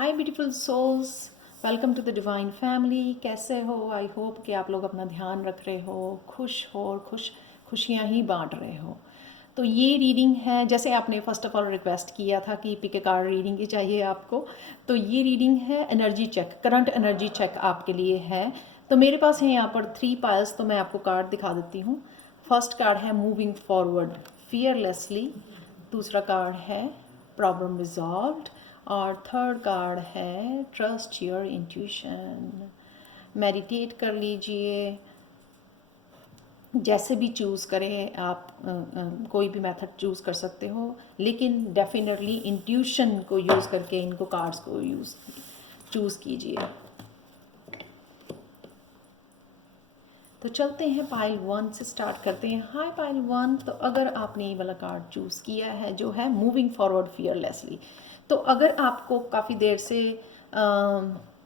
Hi beautiful souls, welcome to the divine family. कैसे हो? I hope कि आप लोग अपना ध्यान रख रहे हो, खुश हो और खुशियाँ ही बांट रहे हो। तो ये रीडिंग है, जैसे आपने फ़र्स्ट ऑफ ऑल रिक्वेस्ट किया था कि पिक ए कार्ड रीडिंग ही चाहिए आपको, तो ये रीडिंग है energy check, current energy check आपके लिए है। तो मेरे पास है यहाँ पर 3 पाइल्स, तो मैं आपको कार्ड दिखा देती हूँ। फर्स्ट कार्ड है मूविंग फॉरवर्ड फियरलेसली, दूसरा कार्ड है प्रॉब्लम रिजॉल्व्ड और थर्ड कार्ड है ट्रस्ट योर इंट्यूशन। मेडिटेट कर लीजिए, जैसे भी चूज़ करें आप, कोई भी मेथड चूज़ कर सकते हो, लेकिन डेफिनेटली इंट्यूशन को यूज़ करके इनको कार्ड्स को चूज़ कीजिए। तो चलते हैं पाइल 1 से स्टार्ट करते हैं। हाय पाइल 1, तो अगर आपने ये वाला कार्ड चूज़ किया है जो है मूविंग फॉरवर्ड फियरलेसली, तो अगर आपको काफ़ी देर से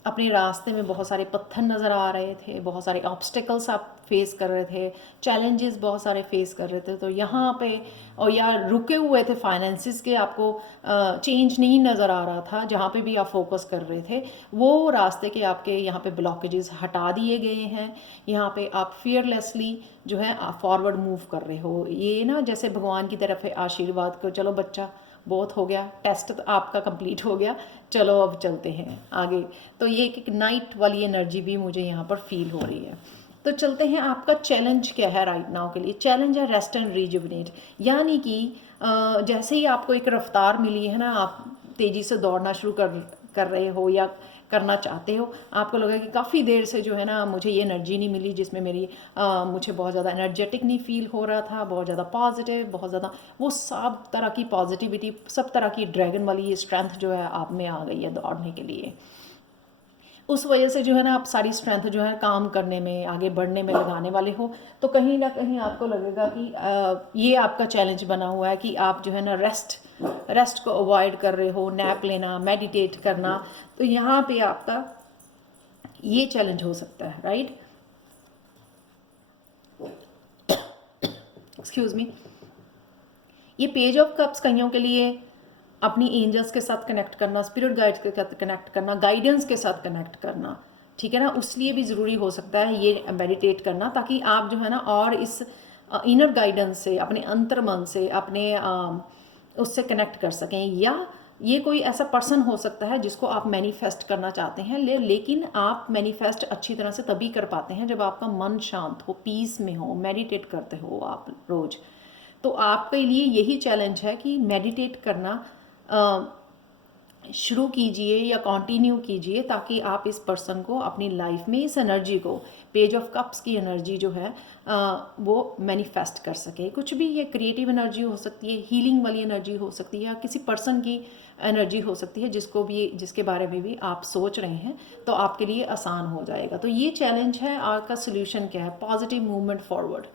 अपने रास्ते में बहुत सारे पत्थर नज़र आ रहे थे, बहुत सारे ऑब्स्टिकल्स आप फेस कर रहे थे, चैलेंजेस बहुत सारे फेस कर रहे थे, तो यहाँ पे और या रुके हुए थे फाइनेंसिस के, आपको चेंज नहीं नज़र आ रहा था, जहाँ पे भी आप फोकस कर रहे थे वो रास्ते के आपके यहाँ पे ब्लॉकेजेस हटा दिए गए हैं। यहाँ पे आप फियरलेसली जो है आप फॉरवर्ड मूव कर रहे हो। ये ना जैसे भगवान की तरफ है आशीर्वाद को, चलो बच्चा बहुत हो गया, टेस्ट तो आपका कंप्लीट हो गया, चलो अब चलते हैं आगे। तो ये एक नाइट वाली एनर्जी भी मुझे यहाँ पर फील हो रही है। तो चलते हैं, आपका चैलेंज क्या है राइट नाउ के लिए? चैलेंज है रेस्ट एंड रिजुविनेट, यानी कि जैसे ही आपको एक रफ्तार मिली है ना, आप तेज़ी से दौड़ना शुरू कर रहे हो या करना चाहते हो, आपको लगा कि काफ़ी देर से जो है ना मुझे ये एनर्जी नहीं मिली जिसमें मुझे बहुत ज़्यादा एनर्जेटिक नहीं फील हो रहा था, बहुत ज़्यादा पॉजिटिव, बहुत ज़्यादा वो सब तरह की पॉजिटिविटी, सब तरह की ड्रैगन वाली ये स्ट्रेंथ जो है आप में आ गई है दौड़ने के लिए। उस वजह से जो है ना आप सारी स्ट्रेंथ जो है काम करने में, आगे बढ़ने में लगाने वाले हो। तो कहीं ना कहीं आपको लगेगा कि ये आपका चैलेंज बना हुआ है कि आप जो है ना रेस्ट को अवॉइड कर रहे हो, नैप लेना, मेडिटेट करना। तो यहाँ पे आपका ये चैलेंज हो सकता है, राइट? Excuse me. ये पेज ऑफ कप्स कईयों के लिए अपनी एंजल्स के साथ कनेक्ट करना, स्पिरिट गाइड्स के साथ कनेक्ट करना, गाइडेंस के साथ कनेक्ट करना, ठीक है ना, उसलिए भी ज़रूरी हो सकता है ये मेडिटेट करना, ताकि आप जो है ना और इस इनर गाइडेंस से, अपने अंतर्मन से, अपने उससे कनेक्ट कर सकें। या ये कोई ऐसा पर्सन हो सकता है जिसको आप मैनिफेस्ट करना चाहते हैं, लेकिन आप मैनिफेस्ट अच्छी तरह से तभी कर पाते हैं जब आपका मन शांत हो, पीस में हो, मेडिटेट करते हो आप रोज़। तो आपके लिए यही चैलेंज है कि मेडिटेट करना शुरू कीजिए या कंटिन्यू कीजिए, ताकि आप इस पर्सन को अपनी लाइफ में, इस एनर्जी को, पेज ऑफ कप्स की एनर्जी जो है वो मैनिफेस्ट कर सके। कुछ भी, ये क्रिएटिव एनर्जी हो सकती है, हीलिंग वाली एनर्जी हो सकती है, या किसी पर्सन की एनर्जी हो सकती है जिसके बारे में भी आप सोच रहे हैं, तो आपके लिए आसान हो जाएगा। तो ये चैलेंज है। आपका सोल्यूशन क्या है? Positive movement forward.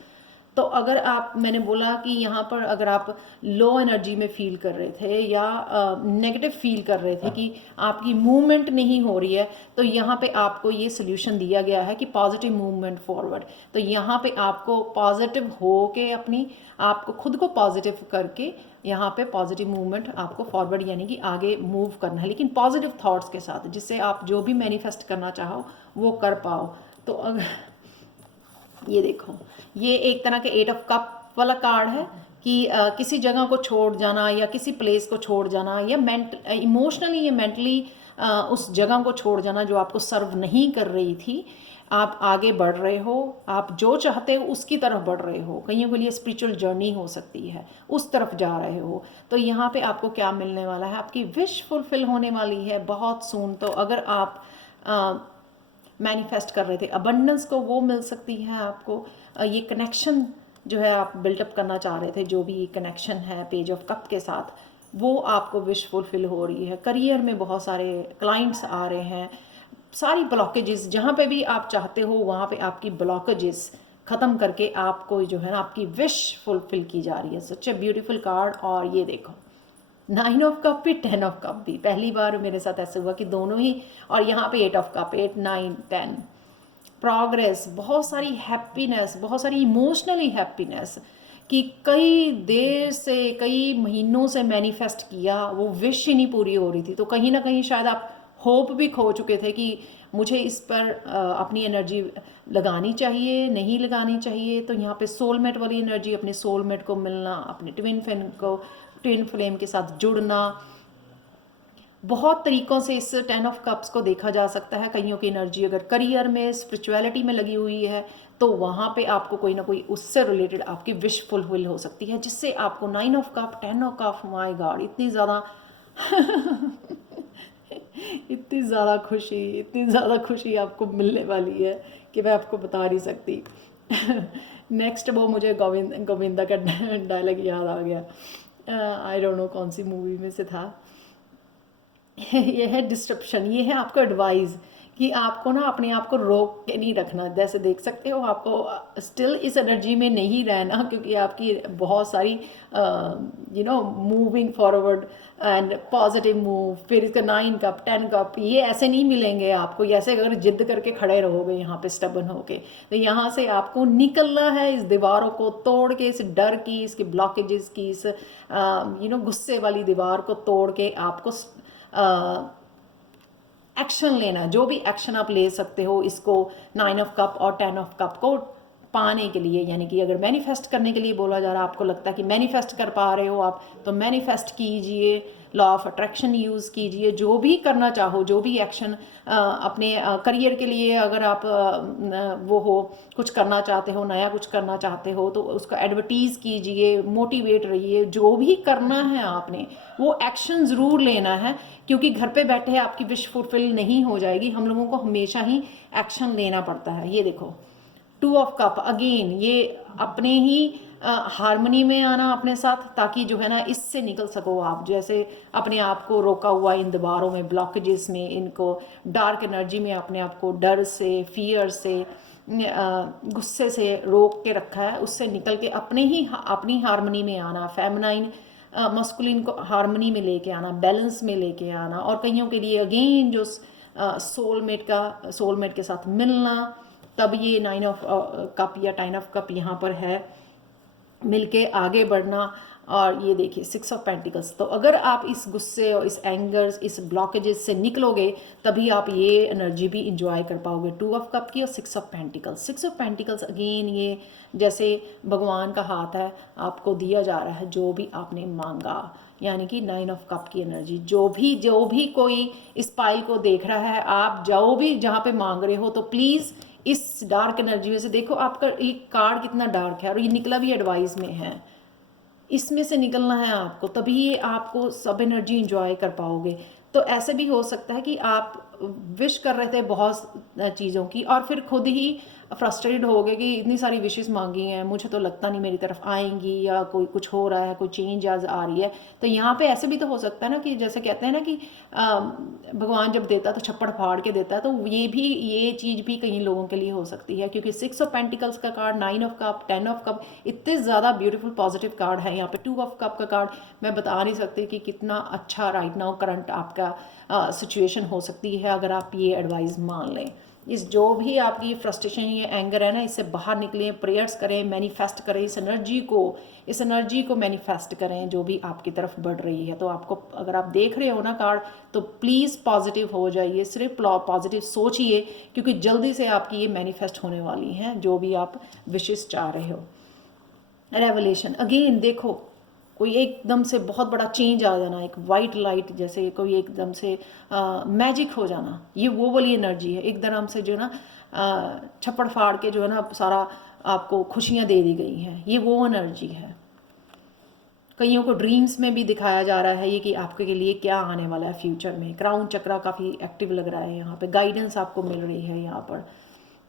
तो अगर आप, मैंने बोला कि यहाँ पर अगर आप लो एनर्जी में फील कर रहे थे या नेगेटिव फील कर रहे थे कि आपकी मूवमेंट नहीं हो रही है, तो यहाँ पे आपको ये सोल्यूशन दिया गया है कि पॉजिटिव मूवमेंट फॉरवर्ड। तो यहाँ पे आपको पॉजिटिव हो के आपको खुद को पॉजिटिव करके यहाँ पे पॉजिटिव मूवमेंट आपको फॉरवर्ड यानी कि आगे मूव करना है, लेकिन पॉजिटिव थॉट्स के साथ, जिससे आप जो भी मैनिफेस्ट करना चाहो वो कर पाओ। तो अगर ये देखो, ये एक तरह के 8 ऑफ कप वाला कार्ड है कि किसी जगह को छोड़ जाना या किसी प्लेस को छोड़ जाना, या इमोशनली या मेंटली उस जगह को छोड़ जाना जो आपको सर्व नहीं कर रही थी। आप आगे बढ़ रहे हो, आप जो चाहते हो उसकी तरफ बढ़ रहे हो। कईयों के लिए स्पिरिचुअल जर्नी हो सकती है, उस तरफ जा रहे हो। तो यहाँ पे आपको क्या मिलने वाला है? आपकी विश फुलफिल होने वाली है बहुत सून। तो अगर आप मैनिफेस्ट कर रहे थे अबंडेंस को, वो मिल सकती है आपको। ये कनेक्शन जो है आप बिल्टअप करना चाह रहे थे, जो भी कनेक्शन है पेज ऑफ कप के साथ, वो आपको विश फुलफिल हो रही है। करियर में बहुत सारे क्लाइंट्स आ रहे हैं। सारी ब्लॉकेजेस, जहाँ पे भी आप चाहते हो वहाँ पे आपकी ब्लॉकेजेस ख़त्म करके आपको जो है ना आपकी विश फुलफिल की जा रही है। सच ए ब्यूटीफुल कार्ड। और ये देखो, 9 ऑफ कप भी, 10 ऑफ कप भी। पहली बार मेरे साथ ऐसा हुआ कि दोनों ही। और यहाँ पे 8 ऑफ कप, 8, 9, 10। प्रोग्रेस, बहुत सारी हैप्पीनेस, बहुत सारी इमोशनली हैप्पीनेस कि कई देर से, कई महीनों से मैनिफेस्ट किया, वो विश ही नहीं पूरी हो रही थी। तो कहीं ना कहीं शायद आप होप भी खो चुके थे कि मुझे इस पर अपनी एनर्जी लगानी चाहिए, नहीं लगानी चाहिए। तो यहाँ पे सोलमेट वाली एनर्जी, अपने सोलमेट को मिलना, अपने ट्विन फ्लेम के साथ जुड़ना, बहुत तरीक़ों से इस 10 ऑफ कप्स को देखा जा सकता है। कईयों की एनर्जी अगर करियर में, स्पिरिचुअलिटी में लगी हुई है तो वहाँ पे आपको कोई ना कोई उससे रिलेटेड आपकी विश फुलफिल हो सकती है, जिससे आपको 9 of cup, 10 of cup, my God, इतनी ज़्यादा इतनी ज़्यादा खुशी आपको मिलने वाली है कि मैं आपको बता नहीं सकती। नेक्स्ट वो मुझे गोविंदा का डायलॉग याद आ गया, आई डोंट नो कौन सी मूवी में से था। ये है डिस्ट्रप्शन, ये है आपका एडवाइस कि आपको ना अपने आप को रोक के नहीं रखना। जैसे देख सकते हो आपको स्टिल इस एनर्जी में नहीं रहना, क्योंकि आपकी बहुत सारी moving forward and positive move, फिर इसका 9 कप, 10 कप, ये ऐसे नहीं मिलेंगे आपको। ऐसे अगर जिद करके खड़े रहोगे यहाँ पे स्टबन होके, तो यहाँ से आपको निकलना है, इस दीवारों को तोड़ के, इस डर की, इसकी ब्लॉकेजेस की, इस गुस्से वाली दीवार को तोड़ के आपको एक्शन लेना। जो भी एक्शन आप ले सकते हो इसको 9 ऑफ कप और 10 ऑफ कप को पाने के लिए, यानी कि अगर मैनिफेस्ट करने के लिए बोला जा रहा है, आपको लगता है कि मैनिफेस्ट कर पा रहे हो आप, तो मैनिफेस्ट कीजिए, लॉ ऑफ अट्रैक्शन यूज़ कीजिए। जो भी करना चाहो, जो भी एक्शन अपने करियर के लिए अगर आप वो हो, कुछ करना चाहते हो, नया कुछ करना चाहते हो, तो उसको एडवर्टीज़ कीजिए, मोटिवेट रहिए। जो भी करना है आपने वो एक्शन ज़रूर लेना है, क्योंकि घर पे बैठे आपकी विश फुलफिल नहीं हो जाएगी। हम लोगों को हमेशा ही एक्शन लेना पड़ता है। ये देखो 2 ऑफ कप, अगेन ये अपने ही हारमोनी में आना अपने साथ, ताकि जो है ना इससे निकल सको आप। जैसे अपने आप को रोका हुआ इन दीवारों में, ब्लॉकेजेस में, इनको डार्क एनर्जी में अपने आप को डर से, फियर से, गुस्से से रोक के रखा है, उससे निकल के अपनी हारमोनी में आना, फेमिनाइन मस्कुलिन को हारमोनी में लेके आना, बैलेंस में लेके आना। और कईयों के लिए अगेन जो सोलमेट के साथ मिलना, तब ये 9 ऑफ कप या 10 ऑफ कप यहाँ पर है, मिलके आगे बढ़ना। और ये देखिए 6 ऑफ पेंटिकल्स। तो अगर आप इस गुस्से और इस एंगर्स, इस ब्लॉकेजेस से निकलोगे, तभी आप ये एनर्जी भी इंजॉय कर पाओगे, 2 ऑफ कप की और 6 of pentacles. 6 of pentacles again ये जैसे भगवान का हाथ है, आपको दिया जा रहा है जो भी आपने मांगा, यानी कि 9 ऑफ कप की एनर्जी। जो भी कोई इस पाइल को देख रहा है, आप जो भी जहाँ पे मांग रहे हो, तो प्लीज़ इस डार्क एनर्जी में से देखो आपका ये कार्ड कितना डार्क है, और ये निकला भी एडवाइस में है। इसमें से निकलना है आपको, तभी ये आपको सब एनर्जी इंजॉय कर पाओगे। तो ऐसे भी हो सकता है कि आप विश कर रहे थे बहुत चीज़ों की, और फिर खुद ही फ्रस्ट्रेटेड हो गए कि इतनी सारी विशेस मांगी हैं, मुझे तो लगता नहीं मेरी तरफ आएंगी, या कोई कुछ हो रहा है, कोई चेंज आज आ रही है। तो यहाँ पे ऐसे भी तो हो सकता है ना कि जैसे कहते हैं ना कि भगवान जब देता है तो छप्पड़ फाड़ के देता है। तो ये चीज़ भी कई लोगों के लिए हो सकती है, क्योंकि 6 ऑफ पेंटिकल्स का card, 9 of cup, 10 of cup, इतने ज़्यादा ब्यूटीफुल पॉजिटिव कार्ड है। यहाँ पे 2 ऑफ कप का कार्ड, मैं बता नहीं सकती कि कितना अच्छा राइट नाउ करंट आपका सिचुएशन हो सकती है अगर आप ये एडवाइस मान लें। इस जो भी आपकी फ्रस्ट्रेशन, ये एंगर है ना, इससे बाहर निकलें, प्रेयर्स करें, मैनिफेस्ट करें, इस एनर्जी को मैनिफेस्ट करें जो भी आपकी तरफ बढ़ रही है। तो आपको, अगर आप देख रहे हो ना कार्ड, तो प्लीज़ पॉजिटिव हो जाइए, सिर्फ पॉजिटिव सोचिए, क्योंकि जल्दी से आपकी ये मैनिफेस्ट होने वाली हैं जो भी आप विशेस चाह रहे हो। रेवलेशन अगेन देखो, कोई एकदम से बहुत बड़ा चेंज आ जाना, एक वाइट लाइट जैसे कोई एकदम से मैजिक हो जाना, ये वो वाली एनर्जी है। एकदम से जो है ना छप्पड़ फाड़ के जो है ना सारा आपको खुशियाँ दे दी गई हैं, ये वो एनर्जी है। कईयों को ड्रीम्स में भी दिखाया जा रहा है ये कि आपके के लिए क्या आने वाला है फ्यूचर में। क्राउन चक्रा काफ़ी एक्टिव लग रहा है यहाँ पे, गाइडेंस आपको मिल रही है यहाँ पर।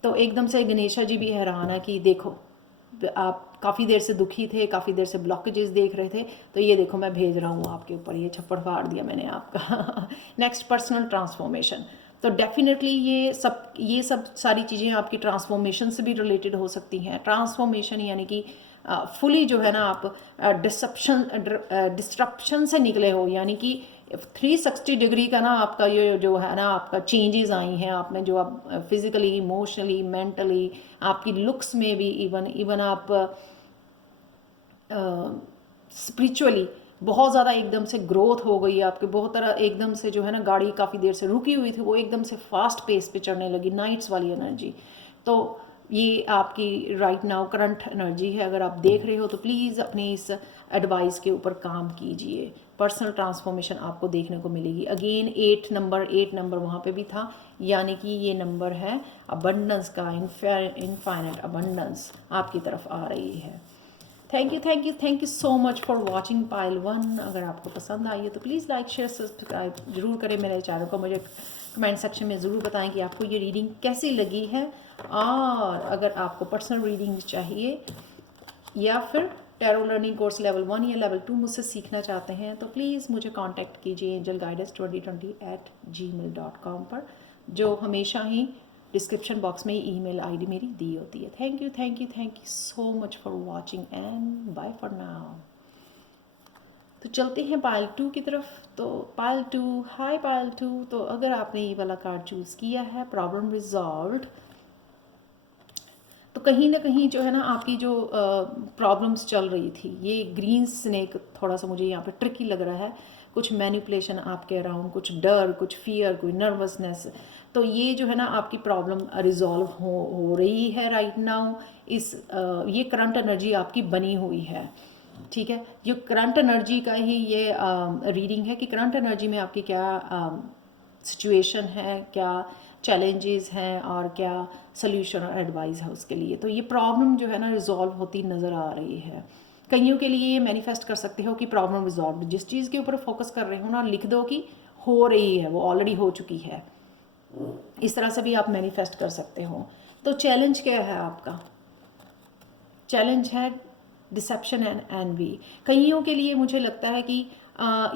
तो एकदम से गणेशा जी भी हैरान है कि देखो, आप काफ़ी देर से दुखी थे, काफ़ी देर से ब्लॉकेजेस देख रहे थे, तो ये देखो मैं भेज रहा हूँ आपके ऊपर, ये छप्पड़ फाड़ दिया मैंने आपका। Next, personal transformation. तो डेफिनेटली ये सब सारी चीज़ें आपकी ट्रांसफॉर्मेशन से भी रिलेटेड हो सकती हैं। ट्रांसफॉर्मेशन यानी कि फुली जो है ना आप डिस्ट्रप्शन से निकले हो, यानी कि 360 डिग्री का ना आपका ये जो है ना आपका चेंजेस आई हैं आप में, जो आप फिज़िकली, इमोशनली, मेंटली, आपकी लुक्स में भी, इवन आप स्पिरिचुअली बहुत ज़्यादा एकदम से ग्रोथ हो गई है आपके, बहुत तरह एकदम से जो है ना गाड़ी काफ़ी देर से रुकी हुई थी वो एकदम से फास्ट पेस पे चढ़ने लगी, नाइट्स वाली एनर्जी। तो ये आपकी राइट नाउ करंट एनर्जी है। अगर आप देख रहे हो तो प्लीज़ अपनी इस एडवाइस के ऊपर काम कीजिए, पर्सनल ट्रांसफॉर्मेशन आपको देखने को मिलेगी। अगेन 8 नंबर वहाँ पे भी था, यानी कि ये नंबर है अबंडेंस का, इनफाइनाइट अबंडेंस आपकी तरफ आ रही है। Thank you so much for watching pile 1। अगर आपको पसंद आई है तो प्लीज़ लाइक शेयर सब्सक्राइब ज़रूर करें मेरे चैनल को। मुझे कमेंट सेक्शन में ज़रूर बताएं कि आपको ये रीडिंग कैसी लगी है, और अगर आपको पर्सनल रीडिंग चाहिए या फिर टैरो लर्निंग कोर्स लेवल 1 या लेवल 2 मुझसे सीखना चाहते हैं तो प्लीज़ मुझे कांटेक्ट कीजिए angelguidance2020@gmail.com पर, जो हमेशा ही डिस्क्रिप्शन बॉक्स में ईमेल आईडी मेरी दी होती है। Thank you so much for watching and bye for now. तो चलते हैं पाइल 2 की तरफ। तो पाइल 2, हाय पाइल 2। तो अगर आपने ये वाला कार्ड चूज़ किया है प्रॉब्लम रिजॉल्व्ड, तो कहीं ना कहीं जो है ना आपकी जो प्रॉब्लम्स चल रही थी, ये ग्रीन स्नेक थोड़ा सा मुझे यहाँ पे ट्रिकी लग रहा है। कुछ मैनिपुलेशन आपके अराउंड, कुछ डर, कुछ फियर, कोई नर्वसनेस। तो ये जो है ना आपकी प्रॉब्लम रिजॉल्व हो रही है राइट नाउ। ये करंट एनर्जी आपकी बनी हुई है, ठीक है। ये करंट एनर्जी का ही ये रीडिंग है कि करंट एनर्जी में आपकी क्या सिचुएशन है, क्या चैलेंजेस हैं और क्या सोल्यूशन और एडवाइस है उसके लिए। तो ये प्रॉब्लम जो है ना रिजॉल्व होती नज़र आ रही है। कईयों के लिए ये मैनिफेस्ट कर सकते हो कि प्रॉब्लम रिजॉल्व, जिस चीज़ के ऊपर फोकस कर रहे हो ना लिख दो कि हो रही है, वो ऑलरेडी हो चुकी है। इस तरह से भी आप मैनिफेस्ट कर सकते हो। तो चैलेंज क्या है आपका? चैलेंज है डिसेप्शन एंड एनवी। कईयों के लिए मुझे लगता है कि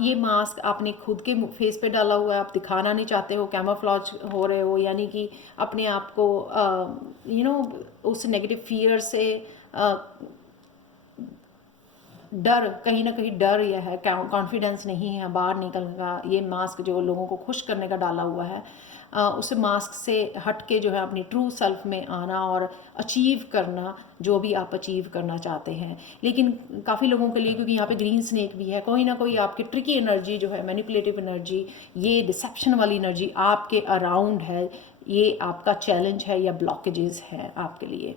ये मास्क आपने खुद के फेस पे डाला हुआ है, आप दिखाना नहीं चाहते हो, कैमोफ्लेज हो रहे हो, यानी कि अपने आप को उस नेगेटिव फियर से डर, कहीं ना कहीं डर यह है, कॉन्फिडेंस नहीं है बाहर निकलने का। ये मास्क जो लोगों को खुश करने का डाला हुआ है, उस मास्क से हट के जो है अपनी ट्रू सेल्फ में आना और अचीव करना जो भी आप अचीव करना चाहते हैं। लेकिन काफ़ी लोगों के लिए, क्योंकि यहाँ पे ग्रीन स्नेक भी है, कोई ना कोई आपकी ट्रिकी एनर्जी जो है, मैनिपुलेटिव एनर्जी, ये डिसेप्शन वाली एनर्जी आपके अराउंड है। ये आपका चैलेंज है या ब्लॉकेजेस है आपके लिए।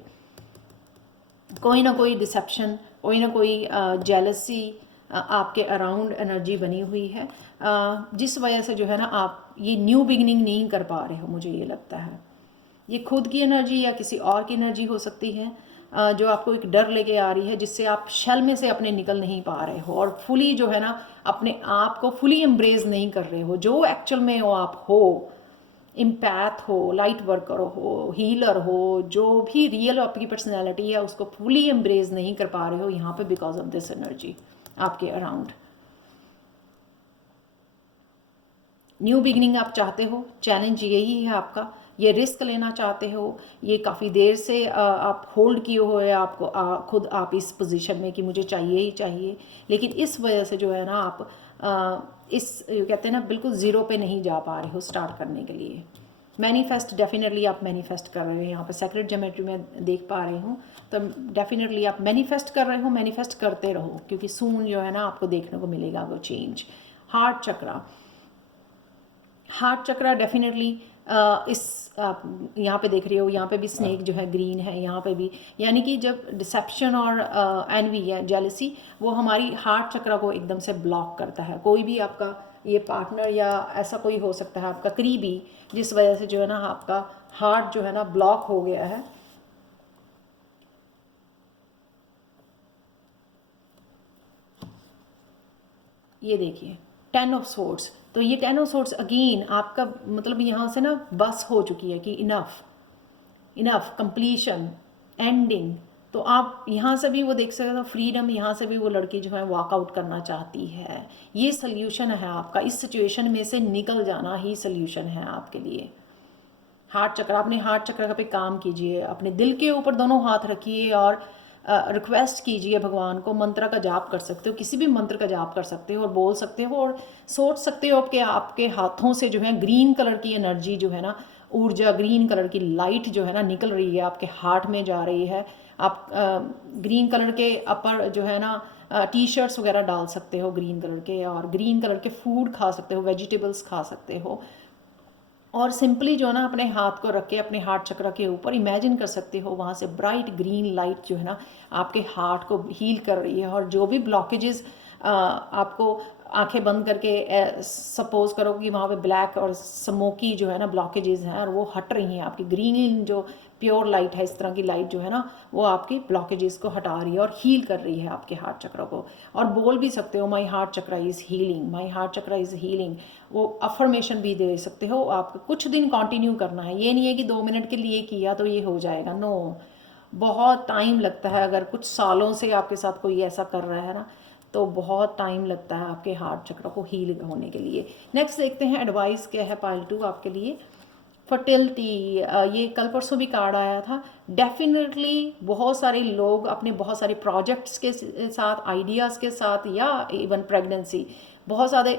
कोई ना कोई डिसेप्शन, कोई ना कोई जेलसी आपके अराउंड एनर्जी बनी हुई है, जिस वजह से जो है ना आप ये न्यू बिगनिंग नहीं कर पा रहे हो। मुझे ये लगता है ये खुद की एनर्जी या किसी और की एनर्जी हो सकती है, जो आपको एक डर लेके आ रही है, जिससे आप शेल में से अपने निकल नहीं पा रहे हो और फुली जो है ना अपने आप को फुली एम्ब्रेस नहीं कर रहे हो जो एक्चुअल में हो आप हो। इम्पैथ हो, लाइट वर्कर हो, हीलर हो, जो भी रियल आपकी पर्सनैलिटी है उसको फुली एम्ब्रेस नहीं कर पा रहे हो यहाँ पे बिकॉज ऑफ दिस एनर्जी आपके अराउंड। न्यू बिगिनिंग आप चाहते हो, चैलेंज यही है आपका। ये रिस्क लेना चाहते हो, ये काफ़ी देर से आप होल्ड किए हुए आपको खुद आप इस पोजीशन में कि मुझे चाहिए ही चाहिए। लेकिन इस वजह से जो है ना आप कहते हैं ना बिल्कुल ज़ीरो पे नहीं जा पा रहे हो स्टार्ट करने के लिए। मैनिफेस्ट डेफिनेटली आप मैनिफेस्ट कर रहे हो, यहाँ पे सेक्रेट ज्योमेट्री में देख पा रही हूँ। तो डेफिनेटली आप मैनिफेस्ट कर रहे हो, मैनिफेस्ट करते रहो, क्योंकि सून जो है ना आपको देखने को मिलेगा वो चेंज। हार्ट चक्रा, हार्ट चक्रा डेफिनेटली यहाँ पे देख रहे हो, यहाँ पे भी स्नेक जो है ग्रीन है, यहाँ पे भी, यानी कि जब डिसेप्शन और एनवी या जेलसी वो हमारी हार्ट चक्रा को एकदम से ब्लॉक करता है। कोई भी आपका ये पार्टनर या ऐसा कोई हो सकता है आपका करीबी, जिस वजह से जो है ना आपका हार्ट जो है ना ब्लॉक हो गया है। ये देखिए 10 ऑफ सोर्ड्स। तो ये 10 ऑफ सोर्ड्स अगेन आपका मतलब यहाँ से ना बस हो चुकी है कि इनफ, इनफ, कंप्लीशन, एंडिंग। तो आप यहाँ से भी वो देख सकते हो फ्रीडम, यहाँ से भी वो लड़की जो है वॉकआउट करना चाहती है। ये सोल्यूशन है आपका, इस सिचुएशन में से निकल जाना ही सोल्यूशन है आपके लिए। हार्ट चक्र, अपने हार्ट चक्र पे काम कीजिए, अपने दिल के ऊपर दोनों हाथ रखिए और रिक्वेस्ट कीजिए भगवान को। मंत्र का जाप कर सकते हो, किसी भी मंत्र का जाप कर सकते हो और बोल सकते हो और सोच सकते हो कि आपके हाथों से जो है ग्रीन कलर की एनर्जी जो है ना, ऊर्जा, ग्रीन कलर की लाइट जो है ना निकल रही है, आपके हार्ट में जा रही है। आप ग्रीन कलर के अपर जो है ना टी शर्ट्स वगैरह डाल सकते हो ग्रीन कलर के, और ग्रीन कलर के फूड खा सकते हो, वेजिटेबल्स खा सकते हो। और सिंपली जो है ना अपने हाथ को रख के अपने हार्ट चक्र के ऊपर इमेजिन कर सकते हो वहाँ से ब्राइट ग्रीन लाइट जो है ना आपके हार्ट को हील कर रही है। और जो भी ब्लॉकेजेस आपको आंखें बंद करके सपोज करो कि वहाँ पे ब्लैक और स्मोकी जो है ना ब्लॉकेजेस हैं और वो हट रही हैं, आपकी ग्रीन जो प्योर लाइट है, इस तरह की लाइट जो है ना वो आपकी ब्लॉकेजेस को हटा रही है और हील कर रही है आपके हार्ट चक्र को। और बोल भी सकते हो माई हार्ट चक्र इज़ हीलिंग, माई हार्ट चक्र इज़ हीलिंग। वो अफर्मेशन भी दे सकते हो। आपको कुछ दिन कंटिन्यू करना है, ये नहीं है कि 2 मिनट के लिए किया तो ये हो जाएगा, नो, बहुत टाइम लगता है। अगर कुछ सालों से आपके साथ कोई ऐसा कर रहा है ना तो बहुत टाइम लगता है आपके हार्ट चक्र को हील होने के लिए। नेक्स्ट देखते हैं एडवाइस क्या है पाइल 2 आपके लिए। फर्टिलिटी, ये कल परसों भी कार्ड आया था। डेफिनेटली बहुत सारे लोग अपने बहुत सारे प्रोजेक्ट्स के साथ, आइडियाज़ के साथ, या इवन प्रेगनेंसी, बहुत सारे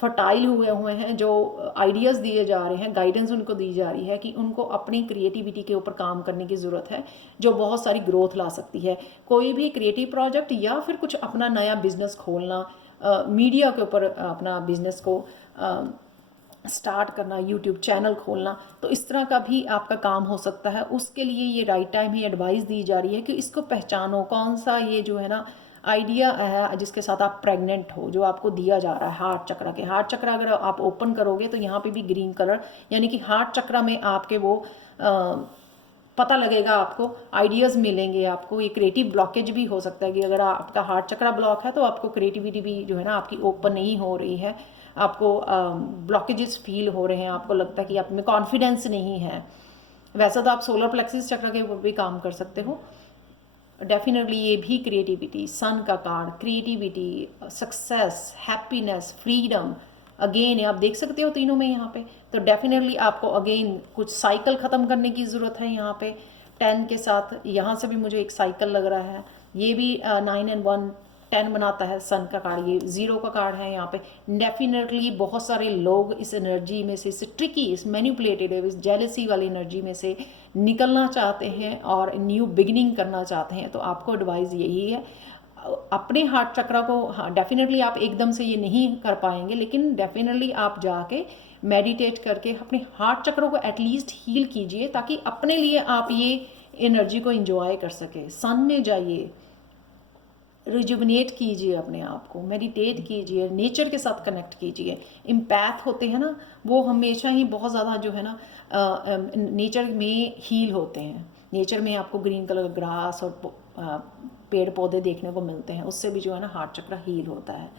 फर्टाइल हुए हैं जो आइडियाज़ दिए जा रहे हैं, गाइडेंस उनको दी जा रही है कि उनको अपनी क्रिएटिविटी के ऊपर काम करने की ज़रूरत है जो बहुत सारी ग्रोथ ला सकती है। कोई भी क्रिएटिव प्रोजेक्ट या फिर कुछ अपना नया बिजनेस खोलना, मीडिया के ऊपर अपना बिजनेस को स्टार्ट करना, यूट्यूब चैनल खोलना, तो इस तरह का भी आपका काम हो सकता है। उसके लिए ये राइट टाइम ही एडवाइस दी जा रही है कि इसको पहचानो कौन सा ये जो है ना आइडिया है जिसके साथ आप प्रेग्नेंट हो, जो आपको दिया जा रहा है हार्ट चक्र के। हार्ट चक्र अगर आप ओपन करोगे तो यहाँ पे भी ग्रीन कलर, यानी कि हार्ट चक्र में आपके वो पता लगेगा, आपको आइडियाज़ मिलेंगे। आपको ये क्रिएटिव ब्लॉकेज भी हो सकता है कि अगर आपका हार्ट चक्र ब्लॉक है तो आपको क्रिएटिविटी भी जो है ना आपकी ओपन नहीं हो रही है, आपको ब्लॉकेजेस फील हो रहे हैं, आपको लगता है कि आप में कॉन्फिडेंस नहीं है। वैसा तो आप सोलर प्लेक्सिस चक्र के ऊपर भी काम कर सकते हो। डेफिनेटली ये भी क्रिएटिविटी, सन का card, creativity, success, happiness, freedom, again आप देख सकते हो तीनों में यहाँ पे। तो डेफिनेटली आपको अगेन कुछ साइकिल ख़त्म करने की ज़रूरत है यहाँ पे 10 के साथ। यहाँ से भी मुझे एक साइकिल लग रहा है, ये भी 9 और 1 10 बनाता है सन का कार्ड, ये 0 का कार्ड है यहाँ पे। डेफिनेटली बहुत सारे लोग इस एनर्जी में से, इस ट्रिकी, इस मैनिपुलेटेड, इस जेलसी वाली एनर्जी में से निकलना चाहते हैं और न्यू बिगिनिंग करना चाहते हैं। तो आपको एडवाइस यही है, अपने हार्ट चक्र को, हाँ डेफिनेटली आप एकदम से ये नहीं कर पाएंगे, लेकिन डेफिनेटली आप जाके मेडिटेट करके अपने हार्ट चक्रों को एटलीस्ट हील कीजिए ताकि अपने लिए आप ये एनर्जी को एंजॉय कर सके। सन में जाइए, रिजुवनेट कीजिए अपने आप को, मेडिटेट कीजिए, नेचर के साथ कनेक्ट कीजिए। इम्पैथ होते हैं ना वो हमेशा ही बहुत ज़्यादा जो है ना नेचर में हील होते हैं। नेचर में आपको ग्रीन कलर ग्रास और पेड़ पौधे देखने को मिलते हैं, उससे भी जो है ना हार्ट चक्र हील होता है।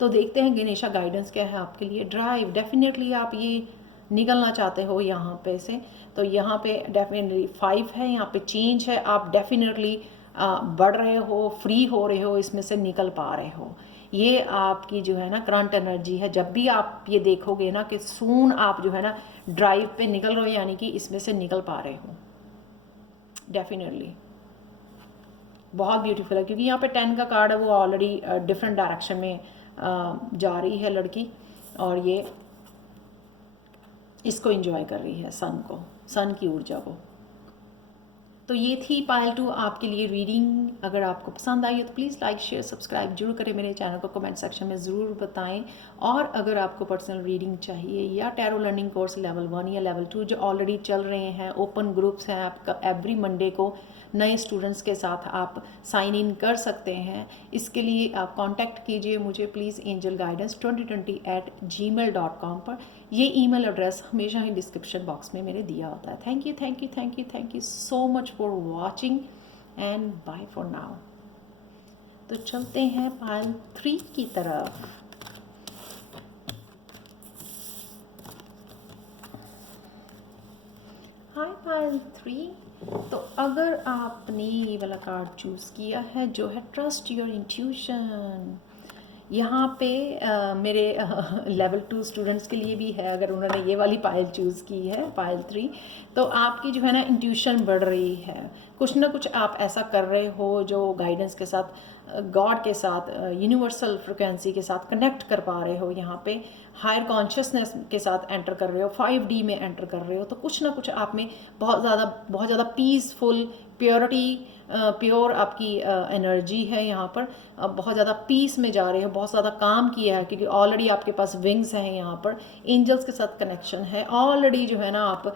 तो देखते हैं गणेशा गाइडेंस क्या है आपके लिए। ड्राइव, डेफिनेटली आप ये निकलना चाहते हो यहाँ पे से, तो यहाँ पे डेफिनेटली 5 है, यहाँ पे चेंज है, आप डेफिनेटली बढ़ रहे हो, फ्री हो रहे हो, इसमें से निकल पा रहे हो। ये आपकी जो है ना करंट एनर्जी है। जब भी आप ये देखोगे ना कि सून आप जो है ना ड्राइव पे निकल रहे हो, यानी कि इसमें से निकल पा रहे हो। डेफिनेटली बहुत ब्यूटीफुल है, क्योंकि यहाँ पे 10 का कार्ड है, वो ऑलरेडी डिफरेंट डायरेक्शन में जा रही है लड़की, और ये इसको एंजॉय कर रही है, सन को, सन की ऊर्जा को। तो ये थी पायल 2 आपके लिए रीडिंग। अगर आपको पसंद आई हो तो प्लीज़ लाइक शेयर सब्सक्राइब जरूर करें मेरे चैनल को, कमेंट सेक्शन में ज़रूर बताएं। और अगर आपको पर्सनल रीडिंग चाहिए या टैरो लर्निंग कोर्स लेवल 1 या लेवल 2 जो ऑलरेडी चल रहे हैं, ओपन ग्रुप्स हैं, आपका एवरी मंडे को नए स्टूडेंट्स के साथ आप साइन इन कर सकते हैं। इसके लिए आप कांटेक्ट कीजिए मुझे प्लीज़ angel2020@gmail.com पर। ये ईमेल एड्रेस हमेशा ही डिस्क्रिप्शन बॉक्स में मेरे दिया होता है। Thank you thank you thank you thank you so much for watching and bye for now. तो चलते हैं पायल 3 की तरफ। हाय पायल 3। तो अगर आपने ये वाला कार्ड चूज़ किया है जो है ट्रस्ट योर इंट्यूशन, यहाँ पे मेरे लेवल 2 स्टूडेंट्स के लिए भी है। अगर उन्होंने ये वाली पायल चूज़ की है, पायल 3, तो आपकी जो है ना इंट्यूशन बढ़ रही है। कुछ ना कुछ आप ऐसा कर रहे हो जो गाइडेंस के साथ, गॉड के साथ, यूनिवर्सल फ्रिक्वेंसी के साथ कनेक्ट कर पा रहे हो। यहाँ पे हायर कॉन्शियसनेस के साथ एंटर कर रहे हो, 5D में एंटर कर रहे हो। तो कुछ ना कुछ आप में बहुत ज़्यादा पीसफुल प्योरिटी, प्योर आपकी एनर्जी है यहाँ पर। बहुत ज़्यादा पीस में जा रहे हो, बहुत ज़्यादा काम किया है, क्योंकि ऑलरेडी आपके पास विंग्स हैं यहाँ पर, एंजल्स के साथ कनेक्शन है ऑलरेडी, जो है ना आप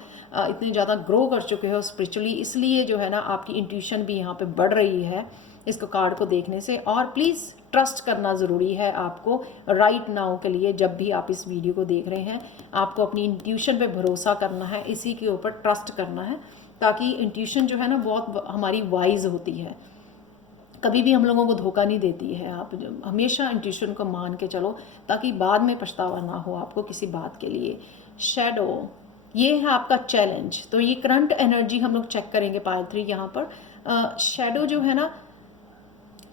इतने ज़्यादा ग्रो कर चुके हो स्पिरिचुअली, इसलिए जो है ना आपकी इंट्यूशन भी यहाँ पे बढ़ रही है इसको कार्ड को देखने से। और प्लीज़ ट्रस्ट करना ज़रूरी है आपको राइट नाउ के लिए। जब भी आप इस वीडियो को देख रहे हैं, आपको अपनी इंट्यूशन पे भरोसा करना है, इसी के ऊपर ट्रस्ट करना है, ताकि इंट्यूशन जो है ना बहुत हमारी वाइज होती है, कभी भी हम लोगों को धोखा नहीं देती है। आप हमेशा इंट्यूशन को मान के चलो, ताकि बाद में पछतावा ना हो आपको किसी बात के लिए। शैडो, ये है आपका चैलेंज। तो ये करंट एनर्जी हम लोग चेक करेंगे पाइल 3 यहाँ पर। शैडो जो है ना,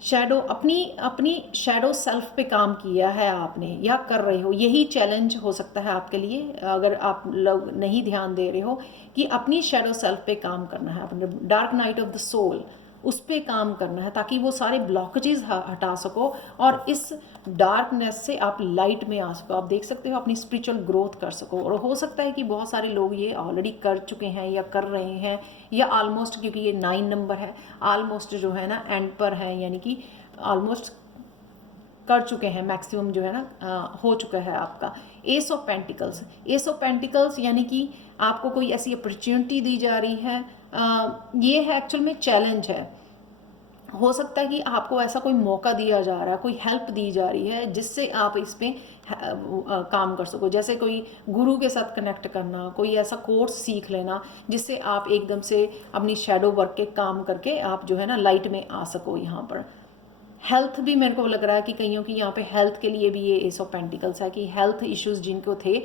शैडो अपनी शैडो सेल्फ पे काम किया है आपने या कर रहे हो, यही चैलेंज हो सकता है आपके लिए, अगर आप लोग नहीं ध्यान दे रहे हो कि अपनी शैडो सेल्फ पे काम करना है, अपने dark night of the soul उस पे काम करना है, ताकि वो सारे ब्लॉकेजेस हटा सको और इस डार्कनेस से आप लाइट में आ सको। आप देख सकते हो अपनी स्पिरिचुअल ग्रोथ कर सको। और हो सकता है कि बहुत सारे लोग ये ऑलरेडी कर चुके हैं या कर रहे हैं, या ऑलमोस्ट, क्योंकि ये 9 नंबर है, ऑलमोस्ट जो है ना एंड पर है, यानी कि ऑलमोस्ट कर चुके हैं, मैक्सिमम जो है ना हो चुका है आपका। S of pentacles, S of pentacles यानी कि आपको कोई ऐसी अपॉर्चुनिटी दी जा रही है, ये है एक्चुअल में चैलेंज है। हो सकता है कि आपको ऐसा कोई मौका दिया जा रहा है, कोई हेल्प दी जा रही है, जिससे आप इस पे काम कर सको। जैसे कोई गुरु के साथ कनेक्ट करना, कोई ऐसा कोर्स सीख लेना जिससे आप एकदम से अपनी शैडो वर्क के काम करके आप जो है ना लाइट में आ सको। यहाँ पर हेल्थ भी मेरे को लग रहा है कि कईयों की यहाँ पे हेल्थ के लिए भी ये एस ऑफ पेंटिकल्स है, कि हेल्थ इश्यूज जिनको थे,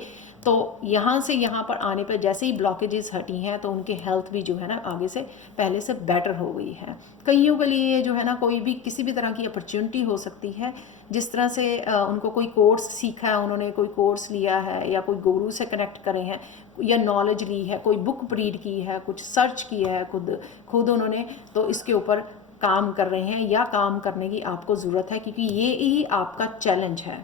तो यहाँ से यहाँ पर आने पर जैसे ही ब्लॉकेजेस हटी हैं, तो उनकी हेल्थ भी जो है ना आगे से पहले से बेटर हो गई है। कईयों के लिए जो है ना कोई भी किसी भी तरह की अपॉर्चुनिटी हो सकती है, जिस तरह से उनको कोई कोर्स सीखा है, उन्होंने कोई कोर्स लिया है, या कोई गुरु से कनेक्ट करे हैं, या नॉलेज ली है, कोई बुक रीड की है, कुछ सर्च किया है खुद उन्होंने, तो इसके ऊपर काम कर रहे हैं या काम करने की आपको ज़रूरत है, क्योंकि ये ही आपका चैलेंज है।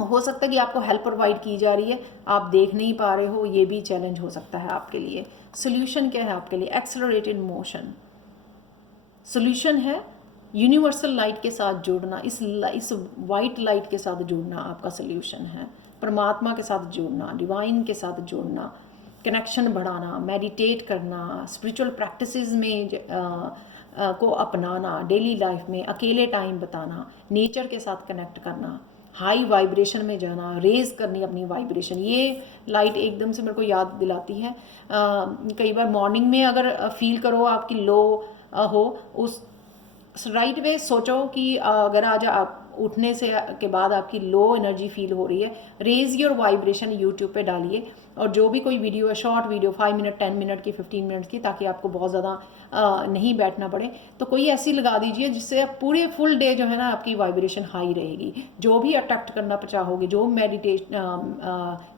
हो सकता है कि आपको हेल्प प्रोवाइड की जा रही है, आप देख नहीं पा रहे हो, ये भी चैलेंज हो सकता है आपके लिए। सोल्यूशन क्या है आपके लिए? Accelerated motion. सोल्यूशन है यूनिवर्सल लाइट के साथ जुड़ना, इस वाइट लाइट के साथ जुड़ना आपका सोल्यूशन है। परमात्मा के साथ जुड़ना, डिवाइन के साथ जुड़ना, कनेक्शन बढ़ाना, मेडिटेट करना, स्पिरिचुअल प्रैक्टिसेस में को अपनाना, डेली लाइफ में अकेले टाइम बताना, नेचर के साथ कनेक्ट करना, हाई वाइब्रेशन में जाना, रेज करनी अपनी वाइब्रेशन। ये लाइट एकदम से मेरे को याद दिलाती है, कई बार मॉर्निंग में अगर फील करो आपकी लो हो, उस राइट वे सोचो कि अगर आज आप उठने से के बाद आपकी लो एनर्जी फील हो रही है, रेज योर वाइब्रेशन यूट्यूब पे डालिए, और जो भी कोई वीडियो है, शॉर्ट वीडियो 5 मिनट 10 मिनट की 15 मिनट की, ताकि आपको बहुत ज़्यादा नहीं बैठना पड़े, तो कोई ऐसी लगा दीजिए जिससे आप पूरे फुल डे जो है ना आपकी वाइब्रेशन हाई रहेगी। जो भी अट्रैक्ट करना चाहोगे, जो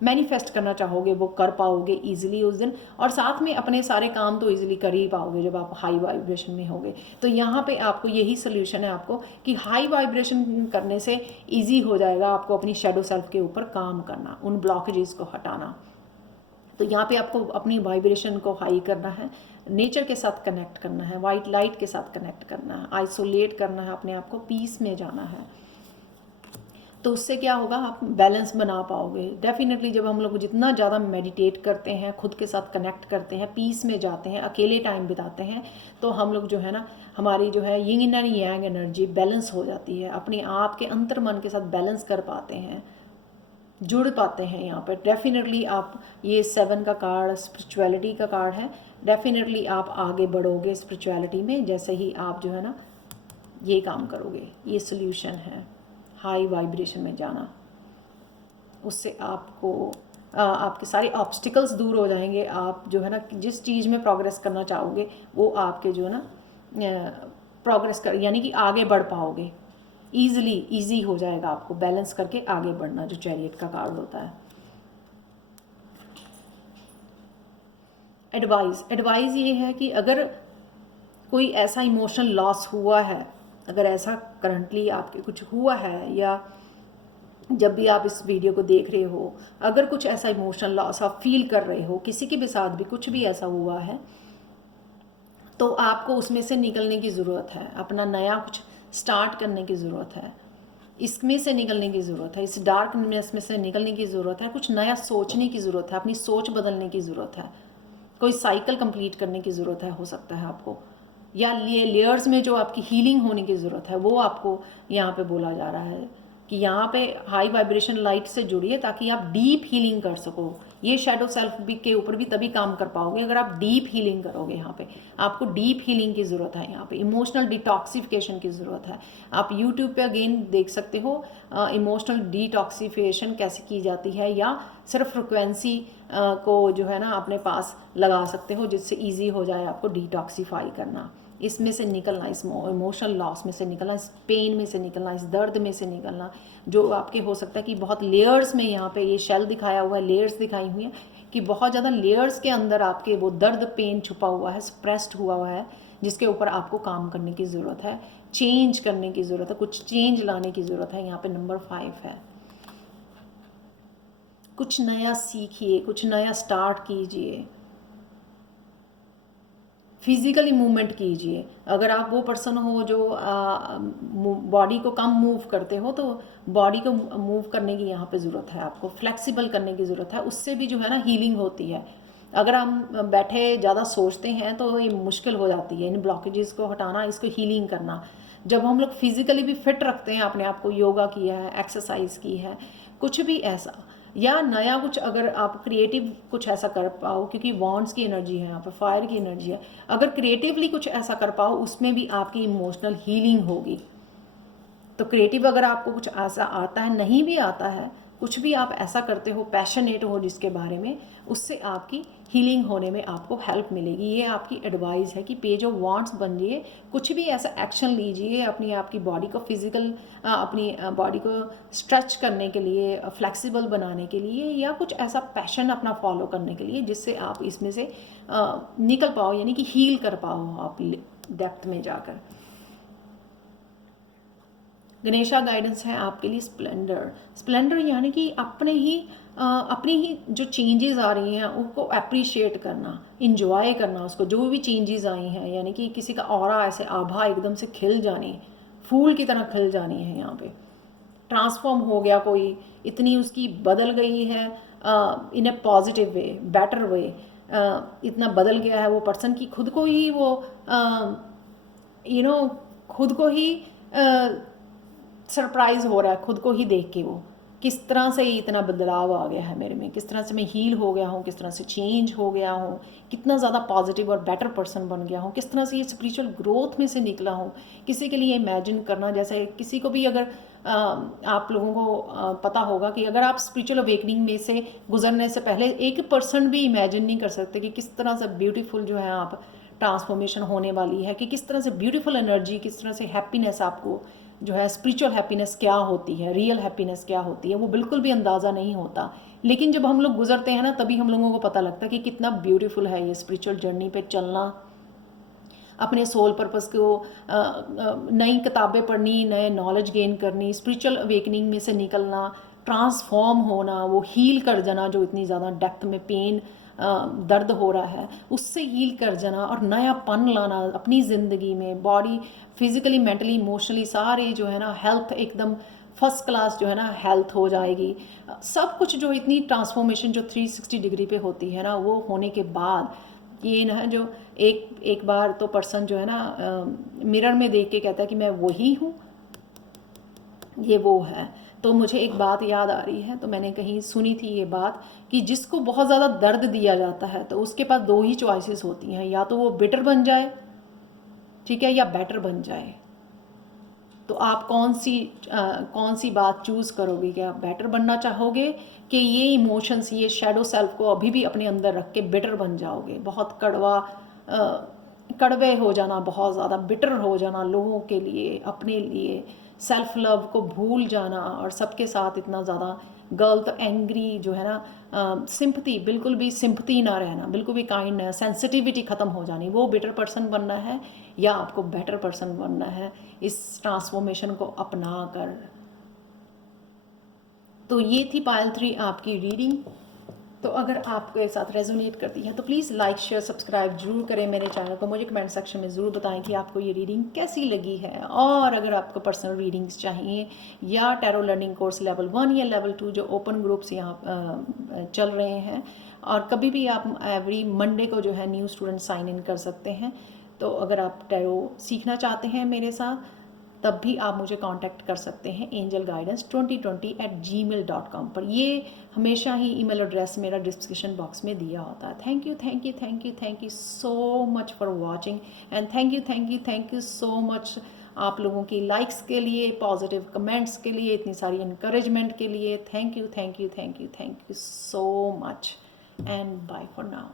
मैनिफेस्ट करना चाहोगे, वो कर पाओगे ईजिली उस दिन, और साथ में अपने सारे काम तो ईजिली कर ही पाओगे जब आप हाई वाइब्रेशन में होगे। तो यहाँ पे आपको यही सोल्यूशन है आपको, कि हाई वाइब्रेशन करने से ईजी हो जाएगा आपको अपनी शेडो सेल्फ के ऊपर काम करना, उन ब्लॉकेजेस को हटाना। तो यहाँ पे आपको अपनी वाइब्रेशन को हाई करना है, नेचर के साथ कनेक्ट करना है, वाइट लाइट के साथ कनेक्ट करना है, आइसोलेट करना है अपने आप को, पीस में जाना है। तो उससे क्या होगा, आप बैलेंस बना पाओगे डेफिनेटली। जब हम लोग जितना ज़्यादा मेडिटेट करते हैं, खुद के साथ कनेक्ट करते हैं, पीस में जाते हैं, अकेले टाइम बिताते हैं, तो हम लोग जो है ना, हमारी जो है yin and yang energy balance हो जाती है, अपने आप के अंतर मन के साथ बैलेंस कर पाते हैं, जुड़ पाते हैं। यहाँ पर डेफिनेटली आप, ये 7 का कार्ड स्पिरिचुअलिटी का कार्ड है, डेफिनेटली आप आगे बढ़ोगे स्पिरिचुअलिटी में, जैसे ही आप जो है ना ये काम करोगे। ये सोल्यूशन है हाई वाइब्रेशन में जाना, उससे आपको आपके सारे ऑब्स्टिकल्स दूर हो जाएंगे। आप जो है ना जिस चीज़ में प्रोग्रेस करना चाहोगे, वो आपके जो है ना प्रोग्रेस कर, यानी कि आगे बढ़ पाओगे ईजी हो जाएगा आपको बैलेंस करके आगे बढ़ना, जो चैरियट का कार्ड होता है। एडवाइस ये है कि अगर कोई ऐसा इमोशनल लॉस हुआ है, अगर ऐसा करंटली आपके कुछ हुआ है, या जब भी आप इस वीडियो को देख रहे हो, अगर कुछ ऐसा इमोशनल लॉस आप फील कर रहे हो, किसी के भी साथ भी कुछ भी ऐसा हुआ है, तो आपको उसमें से निकलने की ज़रूरत है, अपना नया कुछ स्टार्ट करने की ज़रूरत है, इसमें से निकलने की ज़रूरत है, इस डार्कनेस में से निकलने की ज़रूरत है, कुछ नया सोचने की ज़रूरत है, अपनी सोच बदलने की ज़रूरत है, कोई साइकिल कंप्लीट करने की ज़रूरत है, हो सकता है आपको, या लेयर्स में जो आपकी हीलिंग होने की ज़रूरत है वो आपको यहाँ पे बोला जा रहा है कि यहाँ पे हाई वाइब्रेशन लाइट से जुड़िए ताकि आप डीप हीलिंग कर सको। ये शेडो सेल्फ भी के ऊपर भी तभी काम कर पाओगे अगर आप डीप हीलिंग करोगे। यहाँ पे आपको डीप हीलिंग की ज़रूरत है, यहाँ पे इमोशनल डिटॉक्सिफिकेशन की ज़रूरत है। आप यूट्यूब पे अगेन देख सकते हो इमोशनल डिटॉक्सिफिकेशन कैसे की जाती है, या सिर्फ फ्रिक्वेंसी को जो है ना अपने पास लगा सकते हो जिससे ईजी हो जाए आपको डिटॉक्सीफाई करना, इसमें से निकलना, इस इमोशनल लॉस में से निकलना, इस पेन में से निकलना, इस दर्द में से निकलना जो आपके हो सकता है कि बहुत लेयर्स में, यहाँ पे ये शेल दिखाया हुआ है, लेयर्स दिखाई हुई हैं कि बहुत ज़्यादा लेयर्स के अंदर आपके वो दर्द पेन छुपा हुआ है, स्प्रेस्ड हुआ है, जिसके ऊपर आपको काम करने की ज़रूरत है, चेंज करने की ज़रूरत है, कुछ चेंज लाने की ज़रूरत है। यहाँ पे नंबर 5 है, कुछ नया सीखिए, कुछ नया स्टार्ट कीजिए, फिज़िकली मूवमेंट कीजिए। अगर आप वो पर्सन हो जो बॉडी को कम मूव करते हो तो बॉडी को मूव करने की यहाँ पे ज़रूरत है, आपको फ्लेक्सिबल करने की ज़रूरत है, उससे भी जो है ना हीलिंग होती है। अगर हम बैठे ज़्यादा सोचते हैं तो ये मुश्किल हो जाती है इन ब्लॉकेजेस को हटाना, इसको हीलिंग करना। जब हम लोग फिज़िकली भी फिट रखते हैं अपने आप को, योगा किया है, एक्सरसाइज की है, कुछ भी ऐसा, या नया कुछ अगर आप क्रिएटिव कुछ ऐसा कर पाओ, क्योंकि वॉन्ड्स की एनर्जी है यहाँ पर, फायर की एनर्जी है, अगर क्रिएटिवली कुछ ऐसा कर पाओ उसमें भी आपकी इमोशनल हीलिंग होगी। तो क्रिएटिव अगर आपको कुछ ऐसा आता है, नहीं भी आता है, कुछ भी आप ऐसा करते हो, पैशनेट हो जिसके बारे में, उससे आपकी हीलिंग होने में आपको हेल्प मिलेगी। ये आपकी एडवाइस है कि पेज ऑफ वांड्स बनिए, कुछ भी ऐसा एक्शन लीजिए अपनी आपकी बॉडी को फिजिकल, अपनी बॉडी को स्ट्रेच करने के लिए, फ्लेक्सिबल बनाने के लिए, या कुछ ऐसा पैशन अपना फॉलो करने के लिए जिससे आप इसमें से निकल पाओ, यानी कि हील कर पाओ आप डेप्थ में जाकर। गणेशा गाइडेंस है आपके लिए स्प्लेंडर। स्प्लेंडर यानी कि अपनी ही जो चेंजेस आ रही हैं उनको अप्रिशिएट करना, इंजॉय करना उसको, जो भी चेंजेस आई हैं, यानी कि किसी का ऑरा ऐसे आभा एकदम से खिल जानी, फूल की तरह खिल जानी है, यहाँ पे ट्रांसफॉर्म हो गया कोई, इतनी उसकी बदल गई है इन ए पॉजिटिव वे, बेटर वे, इतना बदल गया है वो पर्सन की खुद को ही वो खुद को ही सरप्राइज़ हो रहा है खुद को ही देख के, वो किस तरह से इतना बदलाव आ गया है मेरे में, किस तरह से मैं हील हो गया हूँ, किस तरह से चेंज हो गया हूँ, कितना ज़्यादा पॉजिटिव और बेटर पर्सन बन गया हूँ, किस तरह से ये स्पिरिचुअल ग्रोथ में से निकला हूँ। किसी के लिए इमेजिन करना, जैसे किसी को भी अगर आप लोगों को पता होगा कि अगर आप स्पिरिचुअल अवेकनिंग में से गुजरने से पहले 1% भी इमेजिन नहीं कर सकते कि किस तरह से ब्यूटीफुल जो है आप ट्रांसफॉर्मेशन होने वाली है, कि किस तरह से ब्यूटीफुल एनर्जी, किस तरह से हैप्पीनेस आपको जो है, स्पिरिचुअल हैप्पीनेस क्या होती है, रियल हैप्पीनेस क्या होती है, वो बिल्कुल भी अंदाज़ा नहीं होता। लेकिन जब हम लोग गुजरते हैं ना तभी हम लोगों को पता लगता है कि कितना ब्यूटीफुल है ये स्पिरिचुअल जर्नी पे चलना, अपने सोल पर्पस को, नई किताबें पढ़नी, नए नॉलेज गेन करनी, स्पिरिचुअल अवेकनिंग में से निकलना, ट्रांसफॉर्म होना, वो हील कर जाना, जो इतनी ज़्यादा डेप्थ में पेन दर्द हो रहा है उससे हील कर जाना और नया पन लाना अपनी ज़िंदगी में, बॉडी फिज़िकली, मेंटली, इमोशनली सारे जो है ना, हेल्थ एकदम फर्स्ट क्लास जो है ना हेल्थ हो जाएगी। सब कुछ जो इतनी ट्रांसफॉर्मेशन जो 360 डिग्री पे होती है ना, वो होने के बाद ये ना जो एक बार तो पर्सन जो है ना मिरर में देख के कहता है कि मैं वही हूँ, ये वो है। तो मुझे एक बात याद आ रही है, तो मैंने कहीं सुनी थी ये बात कि जिसको बहुत ज़्यादा दर्द दिया जाता है तो उसके पास 2 ही चॉइसेस होती हैं, या तो वो बिटर बन जाए, ठीक है, या बेटर बन जाए। तो आप कौन सी बात चूज़ करोगे? क्या आप बेटर बनना चाहोगे कि ये इमोशंस, ये शैडो सेल्फ को अभी भी अपने अंदर रख के बिटर बन जाओगे, बहुत कड़वे हो जाना, बहुत ज़्यादा बिटर हो जाना लोगों के लिए, अपने लिए, सेल्फ लव को भूल जाना और सबके साथ इतना ज़्यादा गर्ल तो एंग्री जो है ना, सिंपथी, बिल्कुल भी सिंपथी ना रहना, बिल्कुल भी काइंड, सेंसिटिविटी ख़त्म हो जानी, वो बेटर पर्सन बनना है या आपको बेटर पर्सन बनना है इस ट्रांसफॉर्मेशन को अपना कर। तो ये थी पायल 3 आपकी रीडिंग। तो अगर आपके साथ रेजोनेट करती है तो प्लीज़ लाइक शेयर सब्सक्राइब जरूर करें मेरे चैनल को। मुझे कमेंट सेक्शन में ज़रूर बताएं कि आपको ये रीडिंग कैसी लगी है। और अगर आपको पर्सनल रीडिंग्स चाहिए या टैरो लर्निंग कोर्स लेवल 1 या लेवल 2 जो ओपन ग्रुप्स यहाँ चल रहे हैं, और कभी भी आप एवरी मंडे को जो है न्यू स्टूडेंट साइन इन कर सकते हैं। तो अगर आप टैरो सीखना चाहते हैं मेरे साथ तब भी आप मुझे कांटेक्ट कर सकते हैं angelguidance2020@gmail.com पर। ये हमेशा ही ईमेल एड्रेस मेरा डिस्क्रिप्शन बॉक्स में दिया होता है। Thank you thank you thank you thank you so much for watching and thank you so much आप लोगों की लाइक्स के लिए, पॉजिटिव कमेंट्स के लिए, इतनी सारी इनकरेजमेंट के लिए। Thank you so much and bye for now.